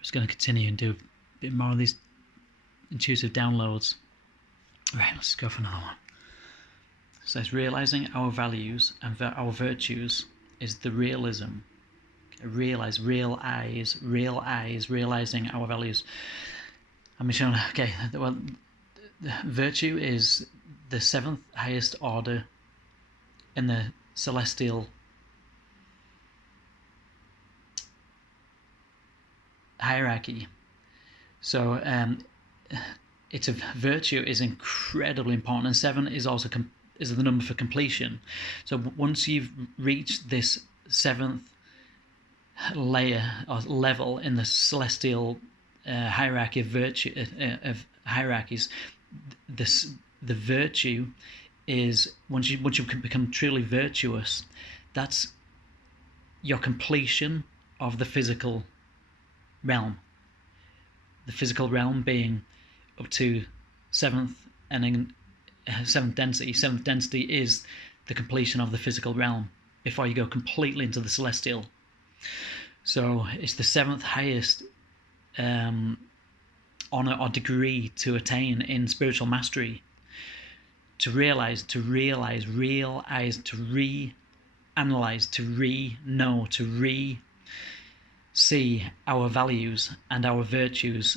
just going to continue and do a bit more of these intuitive downloads. Right, let's go for another one. It says, realizing our values and our virtues is the realism. Realizing our values. I'm showing, okay, well, virtue is the 7th highest order in the celestial hierarchy. So it's a virtue is incredibly important, and 7 is also is the number for completion. So once you've reached this 7th layer or level in the celestial hierarchy of virtue of hierarchies, the virtue is once you become truly virtuous, that's your completion of the physical realm. The physical realm being up to 7th and then 7th density. 7th density is the completion of the physical realm before you go completely into the celestial. So it's the 7th highest honor or degree to attain in spiritual mastery. To realize, to reanalyze, to re-know, to re-see our values and our virtues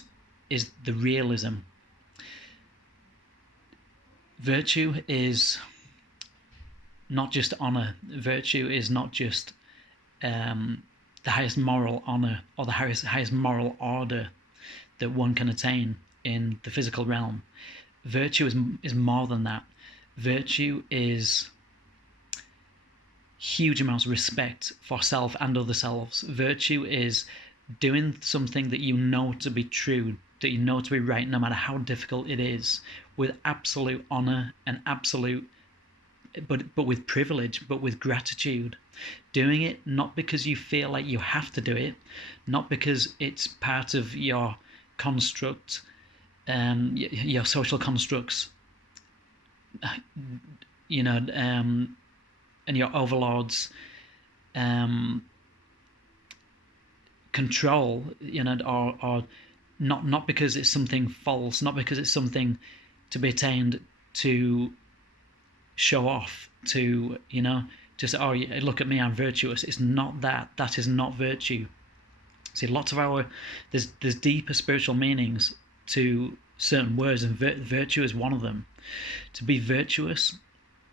is the realism. Virtue is not just honor. Virtue is not just the highest moral honor or the highest moral order that one can attain in the physical realm. Virtue is more than that. Virtue is huge amounts of respect for self and other selves. Virtue is doing something that you know to be true, that you know to be right, no matter how difficult it is, with absolute honor and absolute, but with privilege, but with gratitude. Doing it not because you feel like you have to do it, not because it's part of your construct, your social constructs, and your overlords' control, or not because it's something false, not because it's something to be attained to show off, to just, oh, look at me, I'm virtuous. It's not that. That is not virtue. See, lots of there's deeper spiritual meanings to certain words, and virtue is one of them. To be virtuous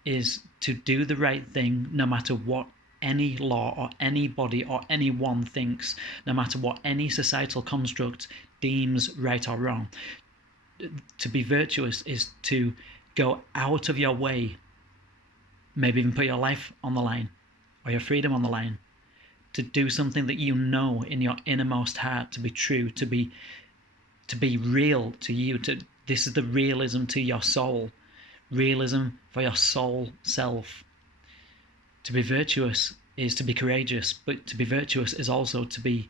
is to do the right thing no matter what any law or anybody or anyone thinks, no matter what any societal construct deems right or wrong. To be virtuous is to go out of your way, maybe even put your life on the line or your freedom on the line, to do something that you know in your innermost heart to be true, to be real to you. This is the realism to your soul, realism for your soul self. To be virtuous is to be courageous, but to be virtuous is also to be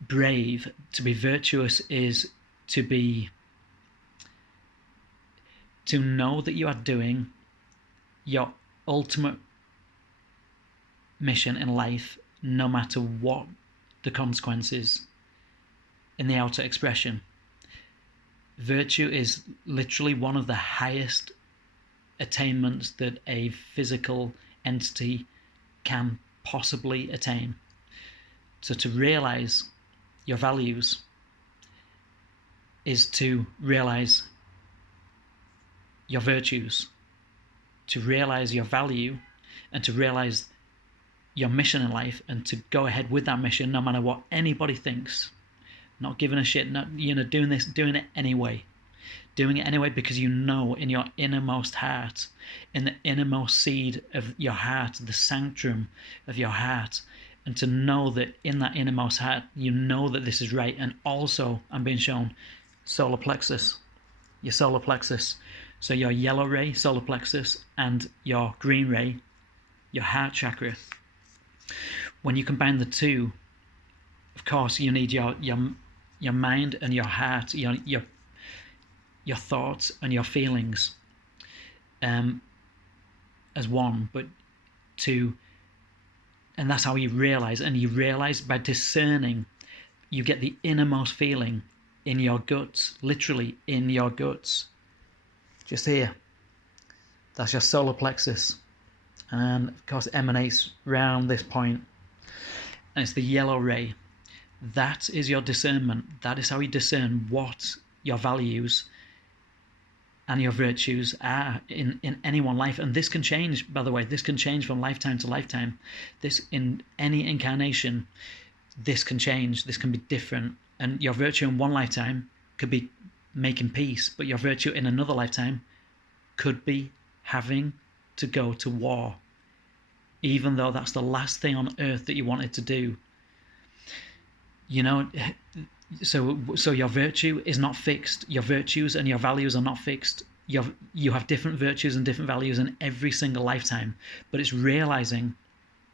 brave. To be virtuous is to know that you are doing your ultimate mission in life, no matter what the consequences in the outer expression. Virtue is literally one of the highest attainments that a physical entity can possibly attain. So to realize your values is to realize your virtues, to realize your value, and to realize your mission in life, and to go ahead with that mission no matter what anybody thinks. Not giving a shit, not doing it anyway. Doing it anyway because you know in your innermost heart, in the innermost seed of your heart, the sanctum of your heart, and to know that in that innermost heart, you know that this is right. And also, I'm being shown solar plexus, your solar plexus. So your yellow ray, solar plexus, and your green ray, your heart chakra. When you combine the two, of course, you need your mind and your heart, your thoughts and your feelings as one. But to And that's how you realize. And you realize by discerning, you get the innermost feeling in your guts, literally in your guts. Just here. That's your solar plexus. And of course, it emanates round this point. And it's the yellow ray. That is your discernment. That is how you discern what your values and your virtues are in any one life. And this can change, by the way. This can change from lifetime to lifetime. This, in any incarnation, this can change. This can be different. And your virtue in one lifetime could be making peace, but your virtue in another lifetime could be having to go to war, even though that's the last thing on earth that you wanted to do. You know, so your virtue is not fixed. Your virtues and your values are not fixed. You have different virtues and different values in every single lifetime, but it's realizing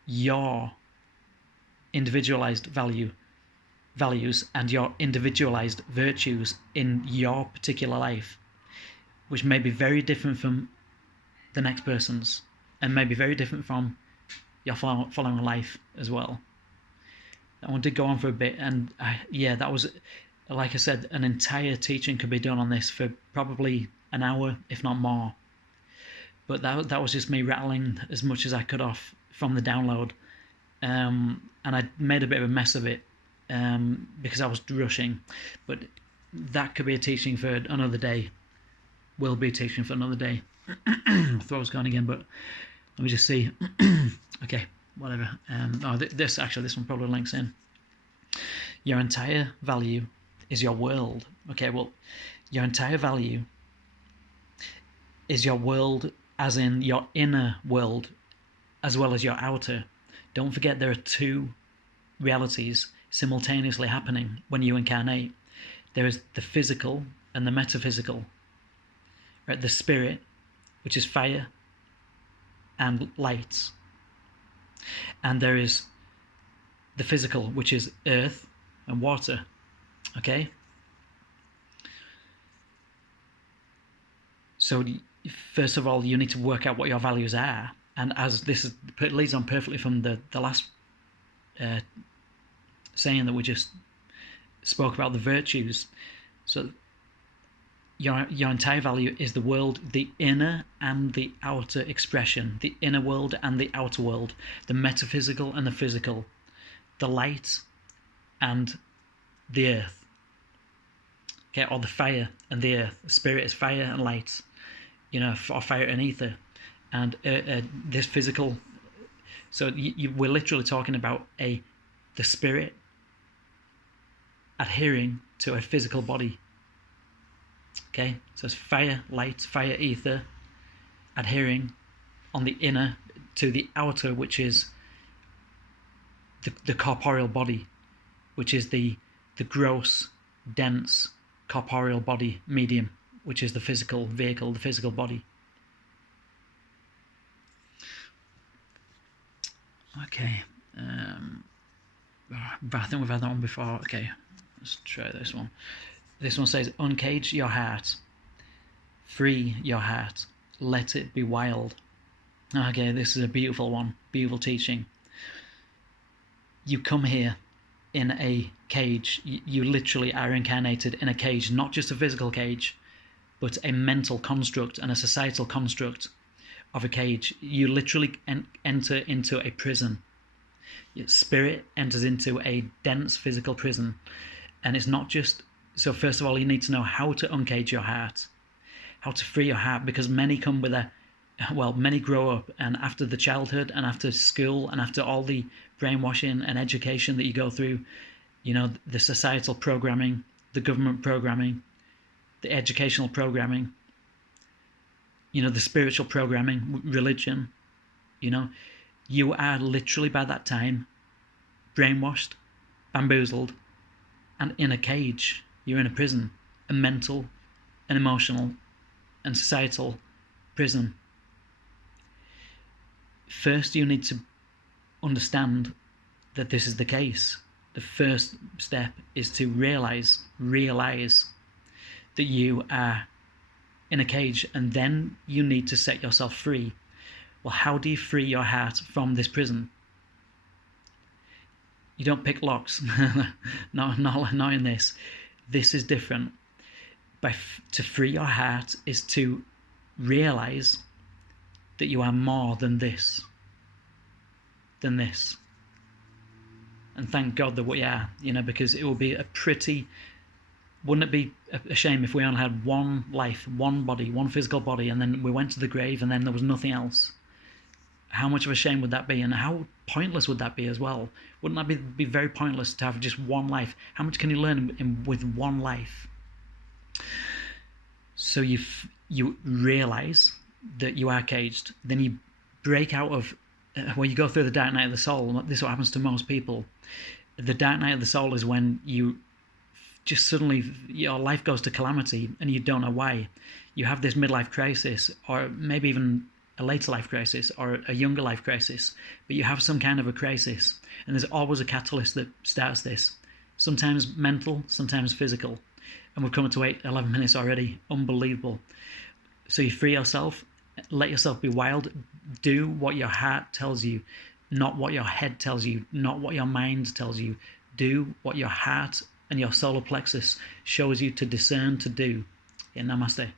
your individualized values and your individualized virtues in your particular life, which may be very different from the next person's, and may be very different from your following life as well. That one did go on for a bit, and that was, like I said, an entire teaching could be done on this for probably an hour, if not more. But that was just me rattling as much as I could off from the download, and I made a bit of a mess of it because I was rushing. But that could be a teaching for another day. Will be a teaching for another day. Throat's gone again, but let me just see. Okay, whatever. This one probably links in. Your entire value is your world. Okay, well, your entire value is your world, as in your inner world, as well as your outer. Don't forget there are two realities simultaneously happening when you incarnate. There is the physical and the metaphysical. Right, the spirit, which is fire and light. And there is the physical, which is earth and water. Okay? So first of all, you need to work out what your values are. And as it leads on perfectly from the last saying that we just spoke about, the virtues. So your entire value is the world, the inner and the outer expression, the inner world and the outer world, the metaphysical and the physical, the light and the earth. Okay, or the fire and the earth. The spirit is fire and light, or fire and ether. And this physical, so we're literally talking about the spirit adhering to a physical body. Okay, so it's fire, light, fire, ether, adhering on the inner to the outer, which is the corporeal body, which is the gross, dense, corporeal body medium, which is the physical vehicle, the physical body. Okay, but I think we've had that one before. Okay, let's try this one. This one says, uncage your heart, free your heart, let it be wild. Okay, this is a beautiful one, beautiful teaching. You come here in a cage. You literally are incarnated in a cage, not just a physical cage, but a mental construct and a societal construct of a cage. You literally enter into a prison. Your spirit enters into a dense physical prison. And it's not just... So first of all, you need to know how to uncage your heart, how to free your heart, because many come with many grow up, and after the childhood and after school and after all the brainwashing and education that you go through, the societal programming, the government programming, the educational programming, the spiritual programming, religion, you are literally by that time brainwashed, bamboozled, and in a cage. You're in a prison, a mental, an emotional, and societal prison. First, you need to understand that this is the case. The first step is to realize that you are in a cage, and then you need to set yourself free. Well, how do you free your heart from this prison? You don't pick locks. Not in this. This is different. To free your heart is to realize that you are more than this. And thank God that we are, because it will be wouldn't it be a shame if we only had one life, one body, one physical body, and then we went to the grave and then there was nothing else? How much of a shame would that be, and how pointless would that be as well? Wouldn't that be very pointless to have just one life? How much can you learn with one life? So you realize that you are caged, then you break out of where you go through the dark night of the soul. This is what happens to most people. The dark night of the soul is when you just suddenly, your life goes to calamity and you don't know why. You have this midlife crisis, or maybe even a later life crisis, or a younger life crisis, but you have some kind of a crisis, and there's always a catalyst that starts this. Sometimes mental, sometimes physical. And we've come to 11 minutes already. Unbelievable. So you free yourself, let yourself be wild, do what your heart tells you, not what your head tells you, not what your mind tells you. Do what your heart and your solar plexus shows you to discern to do. Yeah, namaste.